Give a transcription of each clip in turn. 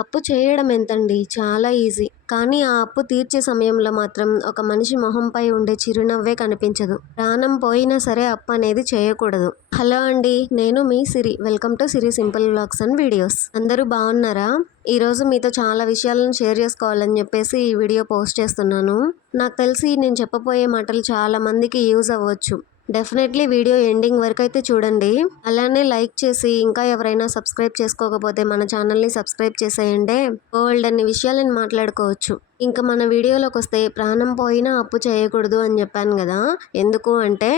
అప్పు చేయడం ఎంతండి? చాలా ఈజీ. కానీ ఆ అప్పు తీర్చే సమయంలో మాత్రం ఒక మనిషి మొహంపై ఉండే చిరునవ్వే కనిపించదు. ప్రాణం పోయినా సరే అప్పనేది చేయకూడదు. హలో అండి. నేను మీ Siri. Welcome to Siri simple vlogs and videos. అందరూ బాగున్నారా? ఈరోజు మీతో చాలా విషయాలను షేర్ చేసుకోవాలని చెప్పేసి ఈ వీడియో పోస్ట్ చేస్తున్నాను. నాకు తెలిసి నేను చెప్పబోయే మాటలు చాలా మందికి యూజ్ అవ్వచ్చు. డెఫినెట్లీ వీడియో ఎండింగ్ వరకు అయితే చూడండి. అలానే లైక్ చేసి ఇంకా ఎవరైనా సబ్స్క్రైబ్ చేసుకోకపోతే మన ఛానల్ని సబ్స్క్రైబ్ చేసేయండి. బోల్డ్ అన్ని విషయాలను మాట్లాడుకోవచ్చు. ఇంకా మన వీడియోలోకి వస్తే ప్రాణం పోయినా అప్పు చేయకూడదు అని చెప్పాను కదా. ఎందుకు అంటే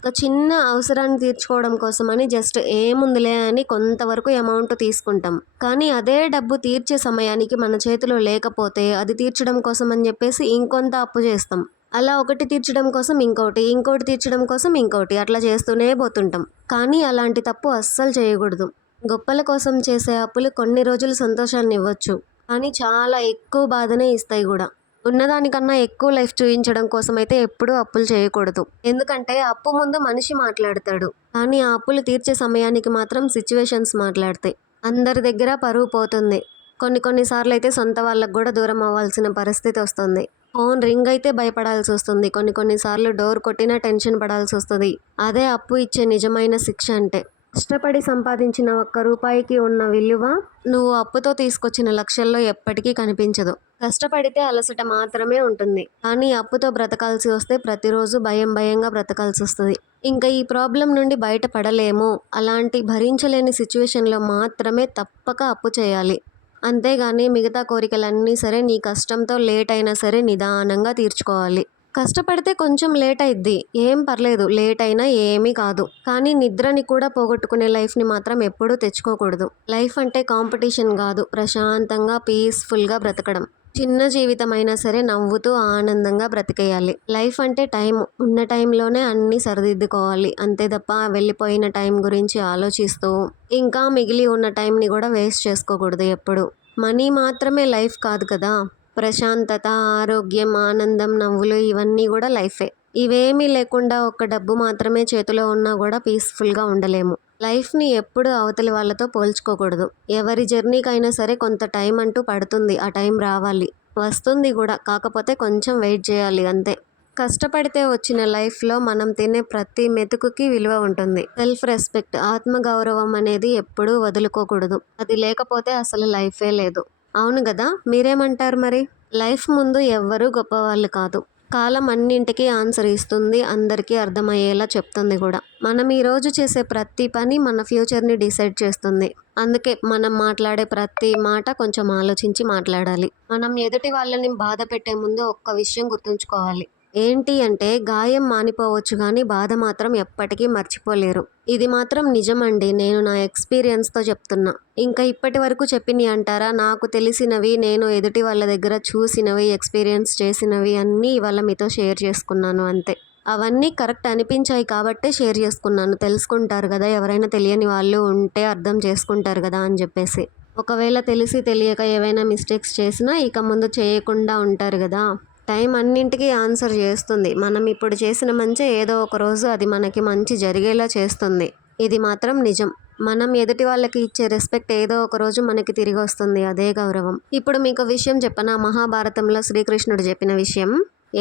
ఒక చిన్న అవసరాన్ని తీర్చుకోవడం కోసమని జస్ట్ ఏముందిలే అని కొంతవరకు అమౌంట్ తీసుకుంటాం. కానీ అదే డబ్బు తీర్చే సమయానికి మన చేతిలో లేకపోతే అది తీర్చడం కోసం అని చెప్పేసి ఇంకొంత అప్పు చేస్తాం. అలా ఒకటి తీర్చడం కోసం ఇంకోటి, ఇంకోటి తీర్చడం కోసం ఇంకోటి అట్లా చేస్తూనే పోతుంటాం. కానీ అలాంటి తప్పు అస్సలు చేయకూడదు. గొప్పల కోసం చేసే అప్పులు కొన్ని రోజులు సంతోషాన్ని ఇవ్వచ్చు, కానీ చాలా ఎక్కువ బాధనే ఇస్తాయి కూడా. ఉన్నదానికన్నా ఎక్కువ లైఫ్ చూపించడం కోసం అయితే ఎప్పుడూ అప్పులు చేయకూడదు. ఎందుకంటే అప్పు ముందు మనిషి మాట్లాడతాడు, కానీ ఆ అప్పులు తీర్చే సమయానికి మాత్రం సిచ్యువేషన్స్ మాట్లాడతాయి. అందరి దగ్గర పరువు పోతుంది. కొన్నిసార్లు అయితే సొంత వాళ్ళకు కూడా దూరం అవ్వాల్సిన పరిస్థితి వస్తుంది. ఫోన్ రింగ్ అయితే భయపడాల్సి వస్తుంది. కొన్నిసార్లు డోర్ కొట్టినా టెన్షన్ పడాల్సి వస్తుంది. అదే అప్పు ఇచ్చే నిజమైన శిక్ష అంటే. కష్టపడి సంపాదించిన ఒక్క రూపాయికి ఉన్న విలువ నువ్వు అప్పుతో తీసుకొచ్చిన లక్షల్లో ఎప్పటికీ కనిపించదు. కష్టపడితే అలసట మాత్రమే ఉంటుంది, కానీ అప్పుతో బ్రతకాల్సి వస్తే ప్రతిరోజు భయంగా బ్రతకాల్సి వస్తుంది. ఇంకా ఈ ప్రాబ్లం నుండి బయటపడలేము, అలాంటి భరించలేని సిచ్యువేషన్లో మాత్రమే తప్పక అప్పు చేయాలి. అంతేగాని మిగతా కోరికలన్నీ సరే నీ కష్టంతో లేట్ అయినా సరే నిదానంగా తీర్చుకోవాలి. కష్టపడితే కొంచెం లేట్ అయిద్ది, ఏం పర్లేదు, లేట్ అయినా ఏమీ కాదు. కానీ నిద్రని కూడా పోగొట్టుకునే లైఫ్ని మాత్రం ఎప్పుడూ తెచ్చుకోకూడదు. లైఫ్ అంటే కాంపిటీషన్ కాదు, ప్రశాంతంగా పీస్ఫుల్గా బ్రతకడం. చిన్న జీవితం అయినా సరే నవ్వుతూ ఆనందంగా బ్రతికేయాలి. లైఫ్ అంటే టైం, ఉన్న టైంలోనే అన్నీ సరిదిద్దుకోవాలి. అంతే తప్ప వెళ్ళిపోయిన టైం గురించి ఆలోచిస్తూ ఇంకా మిగిలి ఉన్న టైంని కూడా వేస్ట్ చేసుకోకూడదు ఎప్పుడు. మనీ మాత్రమే లైఫ్ కాదు కదా. ప్రశాంతత, ఆరోగ్యం, ఆనందం, నవ్వులు ఇవన్నీ కూడా లైఫే. ఇవేమీ లేకుండా ఒక్క డబ్బు మాత్రమే చేతిలో ఉన్నా కూడా పీస్ఫుల్గా ఉండలేము. లైఫ్ని ఎప్పుడు అవతలి వాళ్ళతో పోల్చుకోకూడదు. ఎవరి జర్నీకైనా సరే కొంత టైం అంటూ పడుతుంది. ఆ టైం రావాలి, వస్తుంది కూడా. కాకపోతే కొంచెం వెయిట్ చేయాలి అంతే. కష్టపడితే వచ్చిన లైఫ్లో మనం తినే ప్రతి మెతుకుకి విలువ ఉంటుంది. సెల్ఫ్ రెస్పెక్ట్, ఆత్మగౌరవం అనేది ఎప్పుడూ వదులుకోకూడదు. అది లేకపోతే అసలు లైఫే లేదు. అవును కదా, మీరేమంటారు మరి? లైఫ్ ముందు ఎవ్వరూ గొప్పవాళ్ళు కాదు. కాలం అన్నింటికీ ఆన్సర్ ఇస్తుంది, అందరికీ అర్థమయ్యేలా చెప్తుంది కూడా. మనం ఈరోజు చేసే ప్రతి పని మన ఫ్యూచర్ని డిసైడ్ చేస్తుంది. అందుకే మనం మాట్లాడే ప్రతి మాట కొంచెం ఆలోచించి మాట్లాడాలి. మనం ఎదుటి వాళ్ళని బాధ పెట్టే ముందు ఒక్క విషయం గుర్తుంచుకోవాలి. ఏంటి అంటే గాయం మానిపోవచ్చు కానీ బాధ మాత్రం ఎప్పటికీ మర్చిపోలేరు. ఇది మాత్రం నిజమండి, నేను నా ఎక్స్పీరియన్స్తో చెప్తున్నా. ఇంకా ఇప్పటి వరకు చెప్పినవి అంటారా? నాకు తెలిసినవి, నేను ఎదుటి వాళ్ళ దగ్గర చూసినవి, ఎక్స్పీరియన్స్ చేసినవి అన్నీ ఇవాళ మీతో షేర్ చేసుకున్నాను అంతే. అవన్నీ కరెక్ట్ అనిపించాయి కాబట్టే షేర్ చేసుకున్నాను. తెలుసుకుంటారు కదా, ఎవరైనా తెలియని వాళ్ళు ఉంటే అర్థం చేసుకుంటారు కదా అని చెప్పేసి. ఒకవేళ తెలిసి తెలియక ఏవైనా మిస్టేక్స్ చేసినా ఇక ముందు చేయకుండా ఉంటారు కదా. టైం అన్నింటికీ ఆన్సర్ చేస్తుంది. మనం ఇప్పుడు చేసిన మంచి ఏదో ఒక రోజు అది మనకి మంచి జరిగేలా చేస్తుంది. ఇది మాత్రం నిజం. మనం ఎదుటి వాళ్ళకి ఇచ్చే రెస్పెక్ట్ ఏదో ఒక రోజు మనకి తిరిగి వస్తుంది, అదే గౌరవం. ఇప్పుడు మీకు విషయం చెప్పనా? మహాభారతంలో శ్రీకృష్ణుడు చెప్పిన విషయం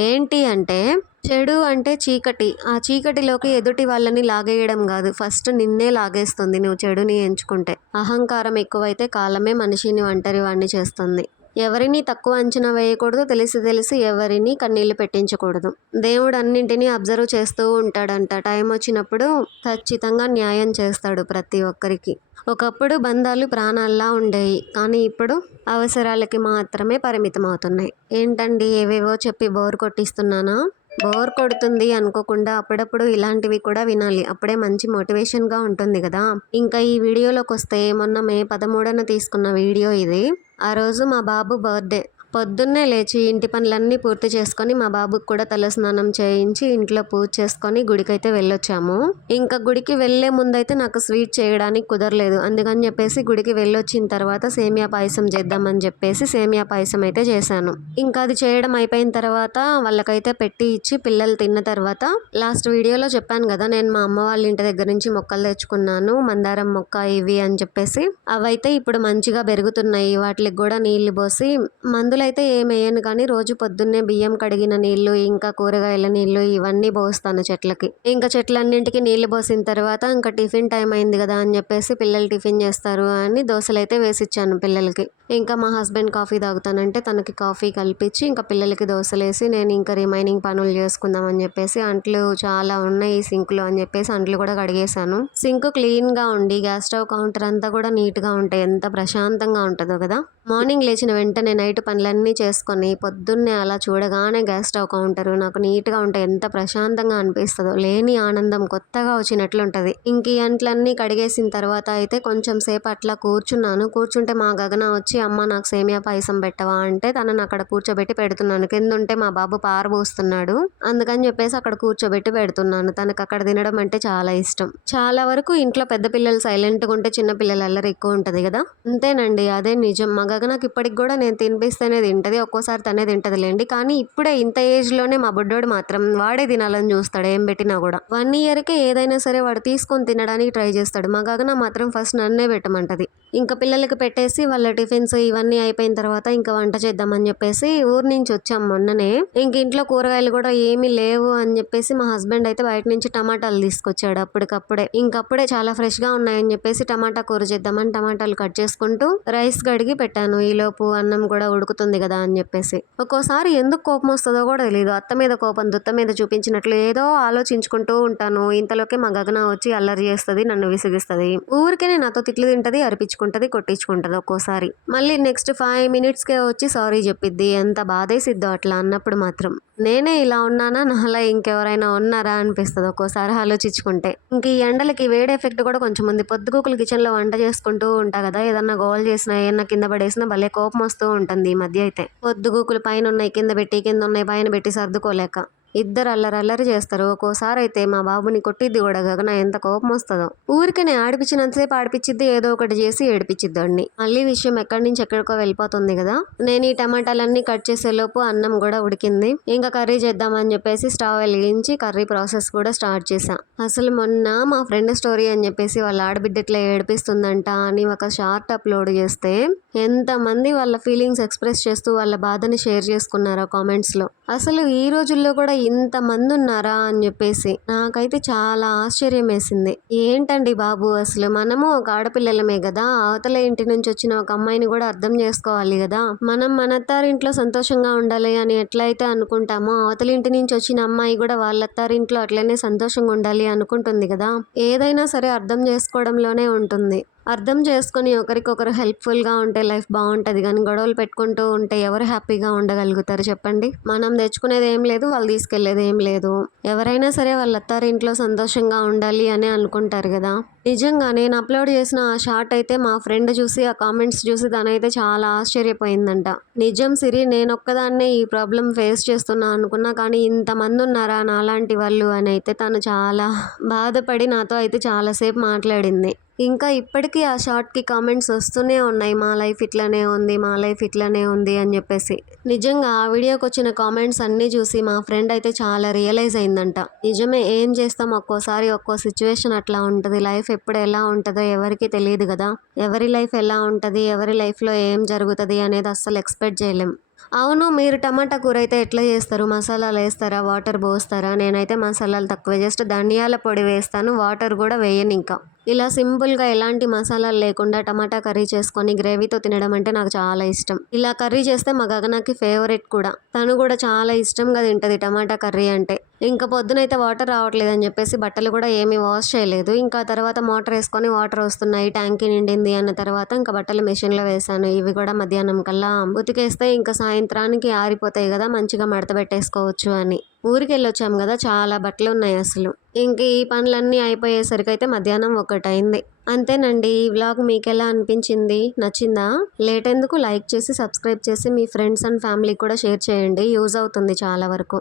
ఏంటి అంటే, చెడు అంటే చీకటి. ఆ చీకటిలోకి ఎదుటి వాళ్ళని లాగేయడం కాదు, ఫస్ట్ నిన్నే లాగేస్తుంది నువ్వు చెడుని ఎంచుకుంటే. అహంకారం ఎక్కువైతే కాలమే మనిషిని ఒంటరి వాడిని చేస్తుంది. ఎవరిని తక్కువ అంచనా వేయకూడదు, తెలిసి ఎవరిని కన్నీళ్లు పెట్టించకూడదు. దేవుడు అన్నింటినీ అబ్జర్వ్ చేస్తూ ఉంటాడంట. టైం వచ్చినప్పుడు ఖచ్చితంగా న్యాయం చేస్తాడు ప్రతి ఒక్కరికి. ఒకప్పుడు బంధాలు ప్రాణాల్లా ఉండేవి, కానీ ఇప్పుడు అవసరాలకి మాత్రమే పరిమితం అవుతున్నాయి. ఏంటండి ఏవేవో చెప్పి బోర్ కొట్టిస్తున్నానా? బోర్ కొడుతుంది అనుకోకుండా అప్పుడప్పుడు ఇలాంటివి కూడా వినాలి, అప్పుడే మంచి మోటివేషన్గా ఉంటుంది కదా. ఇంకా ఈ వీడియోలోకి వస్తే మొన్న మే 13న తీసుకున్న వీడియో ఇది. ఆ రోజు మా బాబు బర్త్డే. పొద్దున్నే లేచి ఇంటి పనులన్నీ పూర్తి చేసుకొని మా బాబుకి కూడా తలస్నానం చేయించి ఇంట్లో పూజ చేసుకొని గుడికైతే వెళ్ళొచ్చాము. ఇంకా గుడికి వెళ్లే ముందైతే నాకు స్వీట్ చేయడానికి కుదరలేదు. అందుకని చెప్పేసి గుడికి వెళ్ళొచ్చిన తర్వాత సేమియా పాయసం చేద్దామని చెప్పేసి సేమియా పాయసం అయితే చేశాను. ఇంకా అది చేయడం అయిపోయిన తర్వాత వాళ్ళకైతే పెట్టి ఇచ్చి పిల్లలు తిన్న తర్వాత లాస్ట్ వీడియోలో చెప్పాను కదా, నేను మా అమ్మ వాళ్ళ ఇంటి దగ్గర నుంచి మొక్కలు తెచ్చుకున్నాను, మందారం మొక్క ఇవి అని చెప్పేసి. అవైతే ఇప్పుడు మంచిగా పెరుగుతున్నాయి. వాటికి కూడా నీళ్లు పోసి మందులైతే ఏం వేయను కానీ రోజు పొద్దున్నే బియ్యం కడిగిన నీళ్లు ఇంకా కూరగాయల నీళ్లు ఇవన్నీ పోస్తాను చెట్లకి. ఇంకా చెట్లన్నింటికి నీళ్లు పోసిన తర్వాత ఇంకా టిఫిన్ టైం అయింది కదా అని చెప్పేసి పిల్లలు టిఫిన్ చేస్తారు అని దోశలైతే వేసిచ్చాను పిల్లలకి. ఇంకా మా హస్బెండ్ కాఫీ తాగుతానంటే తనకి కాఫీ కల్పించి ఇంకా పిల్లలకి దోశలేసి నేను ఇంకా రిమైనింగ్ పనులు చేసుకుందాం అని చెప్పేసి అంట్లు చాలా ఉన్నాయి సింక్లో అని చెప్పేసి అంట్లు కూడా కడిగేశాను. సింక్ క్లీన్గా ఉండి గ్యాస్ స్టవ్ కౌంటర్ అంతా కూడా నీట్గా ఉంటాయి. ఎంత ప్రశాంతంగా ఉంటుందో కదా. మార్నింగ్ లేచిన వెంటనే నైట్ పనులన్నీ చేసుకొని పొద్దున్నే అలా చూడగానే గ్యాస్ స్టవ్ కౌంటరు నాకు నీట్గా ఉంటే ఎంత ప్రశాంతంగా అనిపిస్తుందో, లేని ఆనందం కొత్తగా వచ్చినట్లు ఉంటుంది. ఇంక ఈ అంట్లన్నీ కడిగేసిన తర్వాత అయితే కొంచెం సేపు అట్లా కూర్చున్నాను. కూర్చుంటే మా గగన వచ్చి అమ్మ నాకు సేమియా పాయసం పెట్టవా అంటే తనను అక్కడ కూర్చోబెట్టి పెడుతున్నాను. కింద ఉంటే మా బాబు పారబోస్తున్నాడు, అందుకని చెప్పేసి అక్కడ కూర్చోబెట్టి పెడుతున్నాను. తనకు అక్కడ తినడం అంటే చాలా ఇష్టం. చాలా వరకు ఇంట్లో పెద్ద పిల్లలు సైలెంట్గా ఉంటే చిన్న పిల్లల అల్లరి ఎక్కువ ఉంటుంది కదా. అంతేనండి, అదే నిజం. మా గగనకి ఇప్పటికి కూడా నేను తినిపిస్తేనే తింటది, ఒక్కోసారి తనే తింటదిలేండి. కానీ ఇప్పుడే ఇంత ఏజ్లోనే మా బుడ్డోడు మాత్రం వాడే తినాలని చూస్తాడు ఏం పెట్టినా కూడా. 1 ఇయర్కే ఏదైనా సరే వాడు తీసుకొని తినడానికి ట్రై చేస్తాడు. మా గగన మాత్రం ఫస్ట్ నన్నే పెట్టమంటది. ఇంకా పిల్లలకి పెట్టేసి వాళ్ళ టిఫిన్స్ ఇవన్నీ అయిపోయిన తర్వాత ఇంకా వంట చేద్దామని చెప్పేసి ఊరు నుంచి వచ్చాం మొన్ననే. ఇంక ఇంట్లో కూరగాయలు కూడా ఏమీ లేవు అని చెప్పేసి మా హస్బెండ్ అయితే బయట నుంచి టమాటాలు తీసుకొచ్చాడు అప్పటికప్పుడే. ఇంకప్పుడే చాలా ఫ్రెష్గా ఉన్నాయని చెప్పేసి టమాటా కూర చేద్దామని టమాటాలు కట్ చేసుకుంటూ రైస్ కడిగి పెట్టాను. ఈలోపు అన్నం కూడా ఉడుకుతుంది కదా అని చెప్పేసి. ఒక్కోసారి ఎందుకు కోపం వస్తుందో కూడా తెలియదు. అత్త మీద కోపం దుత్త మీద చూపించినట్లు ఏదో ఆలోచించుకుంటూ ఉంటాను. ఇంతలోకే మా గగన వచ్చి అల్లరి చేస్తుంది, నన్ను విసిగిస్తుంది. ఊరికే నాతో తిట్లు తింటది, అరిపించుకుంటది, కొట్టించుకుంటది. ఒక్కోసారి మళ్ళీ నెక్స్ట్ 5 minutesకే వచ్చి సారీ చెప్పిద్ది. ఎంత బాధేసిద్దో అట్లా అన్నప్పుడు మాత్రం. నేనే ఇలా ఉన్నానా, నాలా ఇంకెవరైనా ఉన్నారా అనిపిస్తుంది ఒక్కోసారి ఆలోచించుకుంటే. ఇంక ఈ ఎండలకి వేడి ఎఫెక్ట్ కూడా కొంచెం ఉంది. పొద్దుగూకులు కిచెన్లో వంట చేసుకుంటూ ఉంటా కదా, ఏదన్నా గోల్ చేసినా ఏమన్నా కింద పడేసినా భలే కోపం వస్తూ ఉంటుంది ఈ మధ్య అయితే. పొద్దుగూకులు పైన ఉన్నాయి కింద పెట్టి, కింద ఉన్నాయి పైన పెట్టి సర్దుకోలేక ఇద్దరు అల్లరి చేస్తారు. ఒక్కోసారి అయితే మా బాబుని కొట్టిద్ది కూడా గగన, ఎంత కోపం వస్తుందో. ఊరికనే ఆడిపించినంతసేపు ఆడిపించిద్ది, ఏదో ఒకటి చేసి ఏడిపించిద్దండి. మళ్ళీ విషయం ఎక్కడి నుంచి ఎక్కడికో వెళ్ళిపోతుంది కదా. నేను ఈ టమాటాలన్నీ కట్ చేసేలోపు అన్నం కూడా ఉడికింది. ఇంకా కర్రీ చేద్దామని చెప్పేసి స్టవ్ వెలిగించి కర్రీ ప్రాసెస్ కూడా స్టార్ట్ చేశా. అసలు మొన్న మా ఫ్రెండ్ స్టోరీ అని చెప్పేసి వాళ్ళ ఆడబిడ్డ ఇట్లా ఏడిపిస్తుందంట అని ఒక షార్ట్ అప్లోడ్ చేస్తే ఎంతమంది వాళ్ళ ఫీలింగ్స్ ఎక్స్ప్రెస్ చేస్తూ వాళ్ళ బాధని షేర్ చేసుకున్నారో కామెంట్స్లో. అసలు ఈ రోజుల్లో కూడా ఇంతమంది ఉన్నారా అని చెప్పేసి నాకైతే చాలా ఆశ్చర్యం వేసింది. ఏంటండి బాబు, అసలు మనము ఒక ఆడపిల్లలమే కదా, అవతల ఇంటి నుంచి వచ్చిన ఒక అమ్మాయిని కూడా అర్థం చేసుకోవాలి కదా. మనం మన అత్తారింట్లో సంతోషంగా ఉండాలి అని ఎట్లయితే అనుకుంటామో అవతల ఇంటి నుంచి వచ్చిన అమ్మాయి కూడా వాళ్ళ అత్తారింట్లో అట్లనే సంతోషంగా ఉండాలి అనుకుంటుంది కదా. ఏదైనా సరే అర్థం చేసుకోవడంలోనే ఉంటుంది. అర్థం చేసుకొని ఒకరికొకరు హెల్ప్ఫుల్గా ఉంటే లైఫ్ బాగుంటుంది. కానీ గొడవలు పెట్టుకుంటూ ఉంటే ఎవరు హ్యాపీగా ఉండగలుగుతారు చెప్పండి. మనం తెచ్చుకునేది ఏం లేదు, వాళ్ళు తీసుకెళ్లేది ఏం లేదు. ఎవరైనా సరే వాళ్ళ అత్తారింట్లో సంతోషంగా ఉండాలి అని అనుకుంటారు కదా. నిజంగా నేను అప్లోడ్ చేసిన ఆ షార్ట్ అయితే మా ఫ్రెండ్ చూసి ఆ కామెంట్స్ చూసి తనైతే చాలా ఆశ్చర్యపోయిందంట. నిజం సిరి, నేనొక్కదాన్నే ఈ ప్రాబ్లం ఫేస్ చేస్తున్నా అనుకున్నా, కానీ ఇంతమంది ఉన్నారా నాలాంటి వాళ్ళు అని అయితే తను చాలా బాధపడి నాతో అయితే చాలాసేపు మాట్లాడింది. ఇంకా ఇప్పటికీ ఆ షార్ట్కి కామెంట్స్ వస్తూనే ఉన్నాయి, మా లైఫ్ ఇట్లానే ఉంది, మా లైఫ్ ఇట్లానే ఉంది అని చెప్పేసి. నిజంగా ఆ వీడియోకి వచ్చిన కామెంట్స్ అన్నీ చూసి మా ఫ్రెండ్ అయితే చాలా రియలైజ్ అయిందంట. నిజమే, ఏం చేస్తాం, ఒక్కోసారి ఒక్కో సిచ్యువేషన్ అట్లా ఉంటుంది. లైఫ్ ఎప్పుడు ఎలా ఉంటుందో ఎవరికి తెలియదు కదా. ఎవరి లైఫ్ ఎలా ఉంటుంది, ఎవరి లైఫ్లో ఏం జరుగుతుంది అనేది అస్సలు ఎక్స్పెక్ట్ చేయలేం. అవును, మీరు టమాటా కూర అయితే ఎట్లా చేస్తారు? మసాలాలు వేస్తారా, వాటర్ పోస్తారా? నేనైతే మసాలాలు తక్కువ, జస్ట్ ధనియాల పొడి వేస్తాను, వాటర్ కూడా వేయను. ఇంకా ఇలా సింపుల్గా ఎలాంటి మసాలాలు లేకుండా టమాటా కర్రీ చేసుకొని గ్రేవీతో తినడం అంటే నాకు చాలా ఇష్టం. ఇలా కర్రీ చేస్తే మా గగనకి ఫేవరెట్ కూడా. తను కూడా చాలా ఇష్టంగా తింటది టమాటా కర్రీ అంటే. ఇంకా పొద్దునైతే వాటర్ రావట్లేదని చెప్పేసి బట్టలు కూడా ఏమీ వాష్ చేయలేదు. ఇంకా తర్వాత మోటార్ వేసుకొని వాటర్ వస్తున్నాయి, ట్యాంకీ నిండింది అన్న తర్వాత ఇంకా బట్టలు మెషిన్లో వేసాను. ఇవి కూడా మధ్యాహ్నం కల్లా ఉతికేస్తే ఇంకా సాయంత్రానికి ఆరిపోతాయి కదా, మంచిగా మడత పెట్టేసుకోవచ్చు అని. ఊరికి వెళ్ళొచ్చాము కదా, చాలా బట్టలు ఉన్నాయి అసలు. ఇంక ఈ పనులన్నీ అయిపోయేసరికి అయితే మధ్యాహ్నం 1 అయింది. అంతేనండి. ఈ వ్లాగ్ మీకు ఎలా అనిపించింది? నచ్చిందా? లేట్ ఎందుకు, లైక్ చేసి సబ్స్క్రైబ్ చేసి మీ ఫ్రెండ్స్ అండ్ ఫ్యామిలీకి కూడా షేర్ చేయండి. యూజ్ అవుతుంది చాలా వరకు.